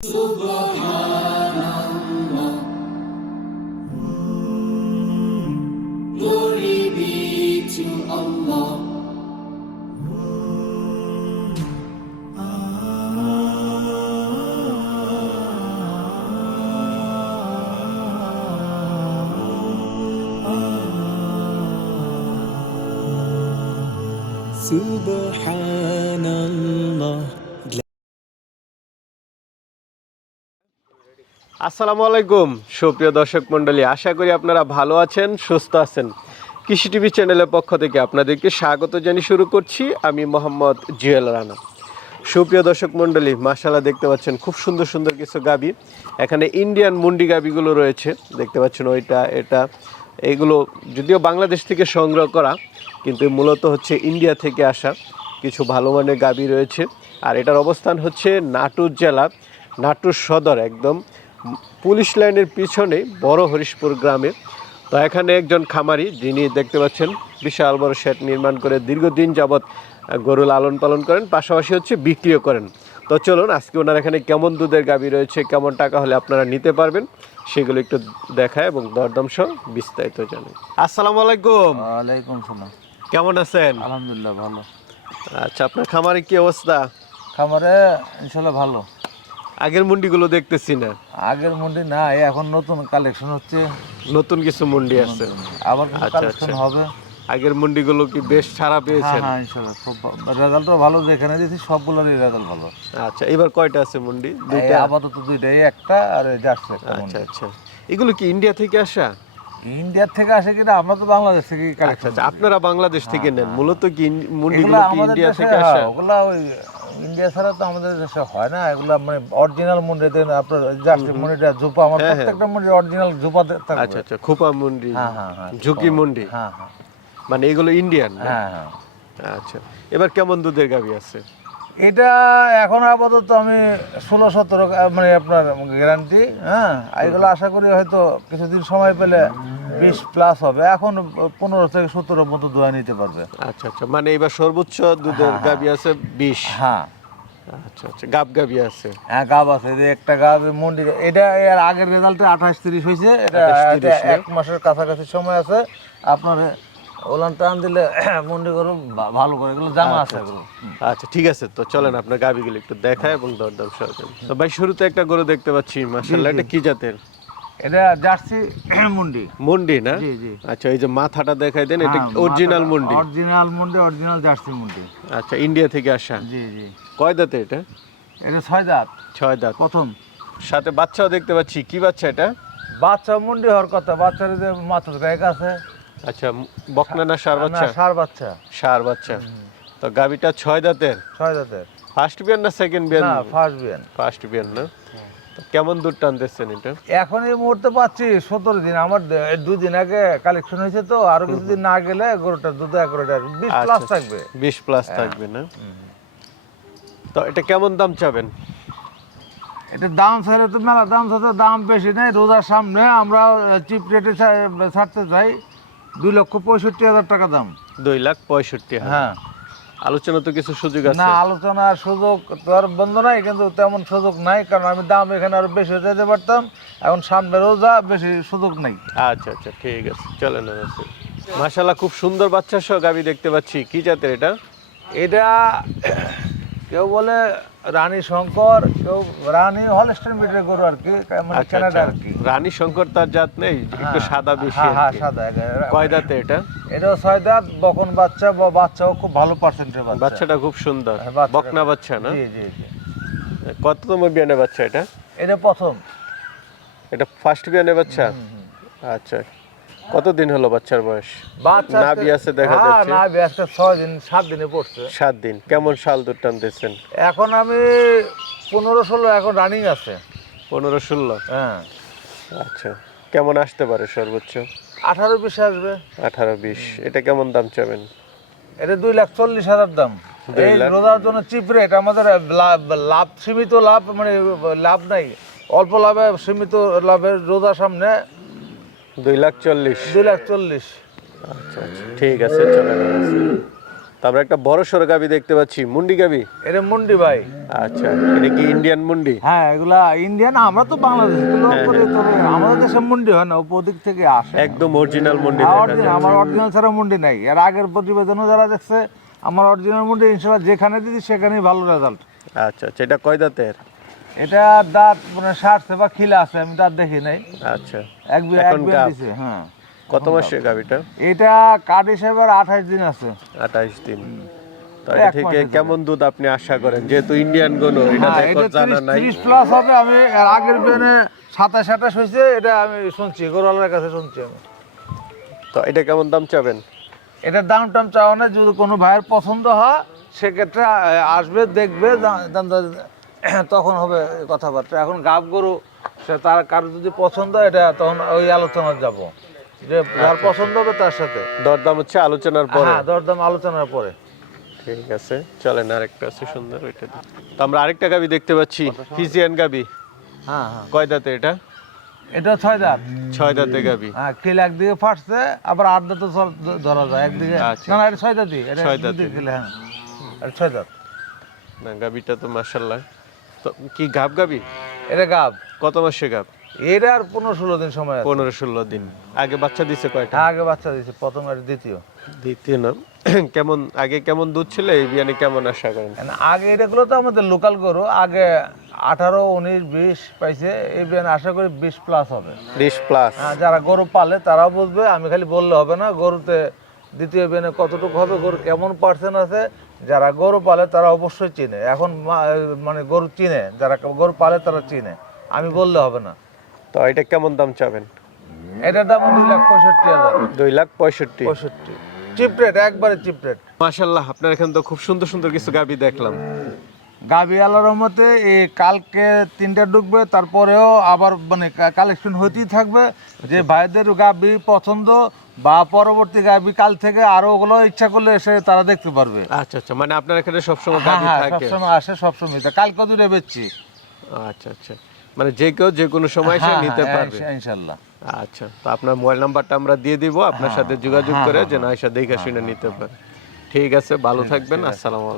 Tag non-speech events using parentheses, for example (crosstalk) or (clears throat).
Glory be to Allah. Subhanallah. আসসালামু আলাইকুম, সুপ্রিয় দর্শক মণ্ডলী, আশা করি আপনারা ভালো আছেন, সুস্থ আছেন। কৃষি টিভি চ্যানেলের পক্ষ থেকে আপনাদেরকে স্বাগত জানিয়ে শুরু করছি আমি মোহাম্মদ জুয়েল রানা। সুপ্রিয় দর্শক মণ্ডলী মাশাল্লাহ দেখতে পাচ্ছেন খুব সুন্দর সুন্দর কিছু গাবি। এখানে ইন্ডিয়ান মুন্ডি গাবিগুলো রয়েছে, দেখতে পাচ্ছেন ওইটা, এটা। এগুলো যদিও বাংলাদেশ থেকে সংগ্রহ করা, কিন্তু মূলত হচ্ছে ইন্ডিয়া থেকে আসা কিছু ভালো মানের গাবি রয়েছে। আর এটার অবস্থান হচ্ছে নাটুর জেলা, নাটুর সদর একদম। পুলিশ লাইনের পিছনে বড় হরিশপুর গ্রামে তো এখানে একজন খামারি যিনি দেখতে পাচ্ছেন বিশাল বড় শেড নির্মাণ করে দীর্ঘদিন যাবৎ গরু লালন পালন করেন পাশাপাশি হচ্ছে বিক্রিও করেন। তো চলুন আজকে ওনার এখানে কেমন দুধের গাবি রয়েছে কেমন টাকা হলে আপনারা নিতে পারবেন সেগুলো একটু দেখায় এবং দরদাম সহ বিস্তারিত জানাই। আসসালামু আলাইকুম। ওয়ালাইকুম সালাম। কেমন আছেন? আলহামদুলিল্লাহ ভালো। আচ্ছা আপনার খামারে কি অবস্থা? খামারে ইনশাল্লাহ ভালো। আগের মুন্ডিগুলো দেখতেছি না। আগের মন্ডি না এখন নতুন কালেকশন হচ্ছে। নতুন কিছু মুন্ডি আছে। আবার আচ্ছা, কালেকশন আচ্ছা। হবে। আগের মুন্ডিগুলো কি বেশ সারা হ্যাঁ পেয়েছেন? হ্যাঁ ইনশাল্লাহ খুব রেজাল্টও ভালো যেখানে দিয়েছি সবগুলোরই রেজাল্ট ভালো। আচ্ছা এবার কয়টা আছে মুন্ডি? এই দুইটা? আপাতত দুইটাই একটা আর এই জার্সি একটা আচ্ছা আচ্ছা। এগুলো কি ইন্ডিয়া থেকে আসা? ইন্ডিয়ার থেকে আসে কিনা আমরা তো বাংলাদেশ থেকে আচ্ছা কালেকশন আচ্ছা আপনারা বাংলাদেশ থেকে নেন। মূলত কি মুন্ডিগুলো কি ইন্ডিয়া থেকে হ্যাঁ, আসা ওগুলা ওই ইন্ডিয়া ছাড়া তো আমাদের দেশে হয় না এগুলো মানে অরিজিনাল মুন্ডি দেন আপনার জাস্ট মুন্ডিটা জুপা আমার হ্যাঁ, হ্যাঁ। প্রত্যেকটা মুন্ডি অরিজিনাল জুপা থাকে আচ্ছা আচ্ছা খোপা মুন্ডি হ্যাঁ হ্যাঁ ঝুকি ঝুঁকি মুন্ডি। হ্যাঁ হ্যাঁ। মানে এগুলো ইন্ডিয়ান? হ্যাঁ হ্যাঁ। আচ্ছা এবার কেমন দুধের গাভী আছে? এটা এখন আপাতত আমি ষোলো সতেরো মানে আপনার গ্যারান্টি হ্যাঁ? এগুলো আশা করি হয়তো কিছুদিন সময় পেলে বিশ প্লাস হবে। এখন পনেরো থেকে সতেরো মতো দোয়া নিতে পারবে। আচ্ছা আচ্ছা। মানে এবার সর্বোচ্চ দুধের গাবি আছে বিশ। হ্যাঁ। আচ্ছা আচ্ছা। গাব গাবি আছে। হ্যাঁ গাব আছে। যে একটা গাব মন্ডি এটা এর আগের রেজাল্টে আঠাশ তিরিশ হয়েছে। এটা 28, এটা 30 না? এক মাসের কাছাকাছি সময় আছে। আপনার ওলান টান দিলে (clears throat) মন্ডি ভালো করে এগুলো জানা আছে এগুলো। আচ্ছা। ঠিক আছে। তো চলেন আপনার গাবিগুলো একটু দেখায় এবং দরদাম তো ভাই শুরুতে একটা গরু দেখতে পাচ্ছি মাশাআল্লাহ। এটা কি জাতের? এটা জার্সি (clears throat) মুন্ডি। মুন্ডি না? জি জি। আচ্ছা এই যে মাথাটা দেখাই দেন হ্যাঁ, এটা অরিজিনাল মুন্ডি? অরিজিনাল মুন্ডি অরিজিনাল জার্সি মুন্ডি। আচ্ছা ইন্ডিয়া থেকে আসা। জি জি। কয় দাঁতে এটা? এটা ছয় দাঁত। ছয় দাঁত। প্রথম। সাথে বাচ্চাও দেখতে পাচ্ছি। কি বাচ্চা এটা? বাচ্চা মুন্ডি হওয়ার কথা বাচ্চার যে মাথার গায়ক আছে আচ্ছা বকনা না সার বাচ্চা? সার বাচ্চা। সার বাচ্চা। তো গাবিটা ছয় দাঁতের? ছয় দাঁতের। ফার্স্ট বিয়ার না সেকেন্ড বিয়ার না ফার্স্ট বিয়ান। ফার্স্ট বিয়ার না? কেমন দুধ টানতেছেন এটা? এখন এই মুহূর্তে পাচ্ছি সতেরো দিন। আমার দে- এই দুই দিন আগে কালেকশন হয়েছে তো আরও কিছুদিন না গেলে গরুটা দুধ এক বিশ আচ্ছা, প্লাস আচ্ছা। থাকবে। বিশ প্লাস থাকবে না? তো এটা কেমন দাম চাবেন? এটা দাম ছাড়ে তো মেলা দাম ছাড়তে দাম বেশি নেই। রোজার সামনে আমরা চিপ রেটে ছাড়তে চাই। দুই লক্ষ পঁয়ষট্টি হাজার টাকা দাম। দুই লাখ পঁয়ষট্টি হ্যাঁ। আলোচনা তো কিছু সুযোগ আছে। না আলোচনার সুযোগ তো আর বন্ধ নাই কিন্তু তেমন সুযোগ নাই কারণ আমি দাম এখানে আরও বেশি যেতে পারতাম। এখন সামনে রোজা বেশি সুযোগ নেই। আচ্ছা আচ্ছা ঠিক আছে চলেন মাশাল্লাহ খুব সুন্দর বাচ্চা সহ গাবি দেখতে পাচ্ছি। কি জাতের এটা? এটা কেউ বলে রানী শঙ্কর কেউ রানী হলস্টেন মিটার গরু আর কি মানে আচ্ছা কানাডা আচ্ছা। আর কি। রানী শঙ্কর তার জাত নেই একটু সাদা বেশি হ্যাঁ হ্যাঁ সাদা। কয় দাঁতে এটা? এটাও ছয় দাঁত বকন বাচ্চা বা বাচ্চাও খুব ভালো পার্সেন্টের বাচ্চা। বাচ্চাটা খুব সুন্দর। হ্যাঁ, বকনা বাচ্চা না? জি জি জি। কততম বিয়ানে বাচ্চা এটা? এটা প্রথম। এটা ফার্স্ট বিয়ানে বাচ্চা? আচ্ছা। কতদিন হলো বাচ্চার বয়স? বাচ্চা নাভি আছে দেখা হ্যাঁ যাচ্ছে। নাভি আজকে ছয় দিন সাত দিনে পড়ছে। সাত দিন। কেমন শাল দুধ টানতেছেন? এখন আমি পনেরো ষোলো এখন রানিং আছে। পনেরো ষোলো? হ্যাঁ। আচ্ছা। কেমন আসতে পারে সর্বোচ্চ? আঠারো বিশ আসবে। আঠারো বিশ। এটা কেমন দাম চাবেন? এটা দুই লাখ চল্লিশ হাজার দাম। এই রোজার জন্য চিপ রেট আমাদের লাভ সীমিত লাভ মানে লাভ নাই। অল্প লাভে সীমিত লাভের রোজার সামনে দুই লাখ চল্লিশ। দুই লাখ চল্লিশ। আচ্ছা আচ্ছা ঠিক আছে চলেন তো আমরা একটা বড় সড়ো গাবি দেখতে পাচ্ছি। মুন্ডি গাবি? এটা মুন্ডি ভাই। আচ্ছা এটা কি ইন্ডিয়ান মুন্ডি? হ্যাঁ এগুলা ইন্ডিয়ান আমরা তো বাংলাদেশ হ্যাঁ, তবে আমাদের দেশে মুন্ডি হয় না ওদিক থেকে আসে। একদম অরিজিনাল মুন্ডি হ্যাঁ, আমার অরিজিনাল ছাড়া মুন্ডি নাই। এর আগের প্রতিবেদনও যারা দেখছে আমার অরিজিনাল মুন্ডি ইনশাল্লাহ যেখানে দিদি সেখানেই ভালো রেজাল্ট আচ্ছা আচ্ছা এটা কয় দাঁতের? এটা দাঁত মানে সারছে বা খিলা আছে আমি দাঁত দেখি নাই। আচ্ছা। এক এখন গাব। দিছে হ্যাঁ। কত মাসের এটা? হিসেবে আঠাশ দিন আছে। আঠাইশ দিন। এটা থেকে কেমন দুধ আপনি আশা করেন? যেহেতু ইন্ডিয়ান গরু এটা রেকর্ড জানা নাই। তিরিশ প্লাস হবে আমি এর আগের বেনে সাতাশ আঠাশ হয়েছে এটা আমি শুনছি গরুওয়ালার কাছে শুনছি আমি। তো এটা কেমন দাম চাবেন? এটার দাম টাম চাওয়া না যদি কোনো ভাইয়ের পছন্দ হয় সেক্ষেত্রে আসবে দেখবে (coughs) তখন হবে কথাবার্তা। এখন গাব গরু সে তার কারও যদি পছন্দ হয় এটা তখন ওই আলোচনা যাব। যে যার পছন্দ হবে তার সাথে। দরদাম হচ্ছে আলোচনার পরে। হ্যাঁ দরদাম আলোচনার পরে। ঠিক আছে চলেন আরেকটা আছে সুন্দর ওইটা। তো আমরা আরেকটা গাবি দেখতে পাচ্ছি ফিজিয়ান গাবি। হ্যাঁ হ্যাঁ। কয় দাঁতে এটা? এটা ছয় দাঁত। ছয় দাঁতে গাবি। হ্যাঁ কিল একদিকে ফাটছে আবার আট দাঁতে ধরা যায়। একদিকে আচ্ছা। না না এটা ছয় দাঁতই। এটা ছয় দাঁতের। কিল, হ্যাঁ। এটা ছয় দাঁত। না গাবিটা তো মার্শাল্লাহ তো কি গাব গাবি? এটা গাব। কত মাসে গাব? এটা আর পনেরো ষোলো দিন সময় পনেরো ষোলো দিন। আগে বাচ্চা দিছে কয়টা? আগে বাচ্চা দিয়েছে প্রথম আর দ্বিতীয়। দ্বিতীয় না। (clears throat) কেমন আগে কেমন দুধ ছিল এই বিয়ানে কেমন আশা করেন? আগে এটাগুলো তো আমাদের লোকাল গরু আগে আঠারো উনিশ বিশ পাইছে এই বিয়ান আশা করি বিশ প্লাস হবে। বিশ প্লাস হ্যাঁ, যারা গরু পালে তারাও বুঝবে আমি খালি বললে হবে না গরুতে দ্বিতীয় বিয়ানে কতটুকু হবে গরু কেমন পার্সেন্ট আছে যারা গরু পালে তারা অবশ্যই চিনে। এখন মানে গরু চিনে যারা গরু পালে তারা চিনে। আমি বললে হবে না। তো এটা কেমন দাম চাবেন? এটার দাম দুই লাখ পঁয়ষট্টি হাজার। দুই লাখ পঁয়ষট্টি। পঁয়ষট্টি। চিপ রেট একবারে চিপ রেট। মাশাল্লাহ আপনার এখানে তো খুব সুন্দর সুন্দর কিছু গাবি দেখলাম। গাবি আল্লাহর রহমতে এই কালকে তিনটা ঢুকবে তারপরেও আবার মানে কালেকশন হইতেই থাকবে। যে ভাইদের গাবি পছন্দ বা পরবর্তী গাবি কাল থেকে আরও ওগুলো ইচ্ছা করলে এসে তারা দেখতে পারবে। আচ্ছা আচ্ছা মানে আপনার এখানে সবসময় হ্যাঁ গাবি হ্যাঁ থাকে। সবসময় আসে সবসময় কালকে দূরে বেচছি। আচ্ছা আচ্ছা মানে যে কেউ যে কোনো সময় এসে হ্যাঁ, নিতে পারবে। ইনশাআল্লাহ আচ্ছা তো আপনার মোবাইল নাম্বারটা আমরা দিয়ে দিব আপনার সাথে যোগাযোগ করে যে না এসে দেখে শুনে নিতে পারে। ঠিক আছে ভালো থাকবেন আসসালামু আলাইকুম।